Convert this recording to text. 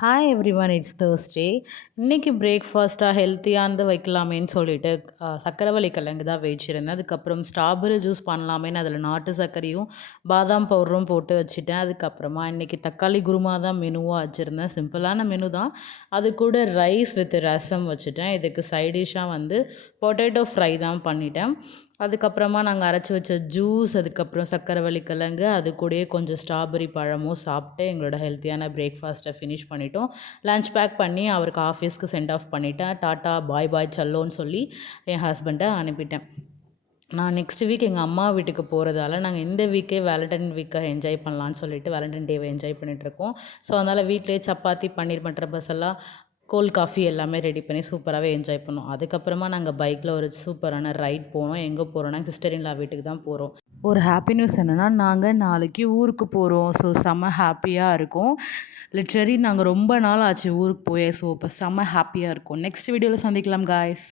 Hi everyone, it's Thursday. இன்னைக்கு பிரேக்ஃபாஸ்ட்டாக ஹெல்த்தியானது வைக்கலாமேன்னு சொல்லிட்டு சக்கரவள்ளி கிழங்கு தான் வச்சிருந்தேன். அதுக்கப்புறம் ஸ்ட்ராபெர்ரி ஜூஸ் பண்ணலாமேன்னு அதில் நாட்டு சர்க்கரையும் பாதாம் பவுடரும் போட்டு வச்சுட்டேன். அதுக்கப்புறமா இன்றைக்கி தக்காளி குருமா தான் மெனுவாக வச்சுருந்தேன். சிம்பிளான மெனு தான். அது கூட ரைஸ் வித் ரசம் வச்சுட்டேன். இதுக்கு சைடிஷ்ஷாக வந்து பொட்டேட்டோ ஃப்ரை தான் பண்ணிட்டேன். அதுக்கப்புறமா நாங்கள் அரைச்சி வச்ச ஜூஸ், அதுக்கப்புறம் சக்கரவள்ளி கிழங்கு, அது கூடயே கொஞ்சம் ஸ்ட்ராபெர்ரி பழமும் சாப்பிட்டு எங்களோட ஹெல்த்தியான பிரேக்ஃபாஸ்ட்டை ஃபினிஷ் பண்ணிட்டோம். லஞ்ச் பேக் பண்ணி அவருக்கு ஆஃபீஸ்க்கு சென்ட் ஆஃப் பண்ணிட்டேன். டாட்டா பாய் பாய் சல்லோன்னு சொல்லி என் ஹஸ்பண்டை அனுப்பிட்டேன். நான் நெக்ஸ்ட் வீக் எங்கள் அம்மா வீட்டுக்கு போகிறதால நாங்கள் இந்த வீக்கே வேலண்டைன் வீக்கை என்ஜாய் பண்ணலான்னு சொல்லிட்டு வேலண்டைன் டேவை என்ஜாய் பண்ணிகிட்ருக்கோம். ஸோ அதனால் வீட்டிலே சப்பாத்தி பன்னீர் பட்டர் மசாலா கோல்ட் காஃபி எல்லாமே ரெடி பண்ணி சூப்பராகவே என்ஜாய் பண்ணோம். அதுக்கப்புறமா நாங்கள் பைக்கில் ஒரு சூப்பரான ரைட் போனோம். எங்கே போகிறோன்னா சிஸ்டர்-இன்-லா வீட்டுக்கு தான் போகிறோம். ஒரு ஹாப்பி நியூஸ் என்னென்னா, நாங்கள் நாளைக்கு ஊருக்கு போகிறோம். ஸோ செம்ம ஹாப்பியாக இருக்கும். லிட்ரலி நாங்கள் ரொம்ப நாள் ஆச்சு ஊருக்கு போய். ஸோ இப்போ செம்ம ஹாப்பியாக இருக்கும். நெக்ஸ்ட் வீடியோவில் சந்திக்கலாம் காய்ஸ்.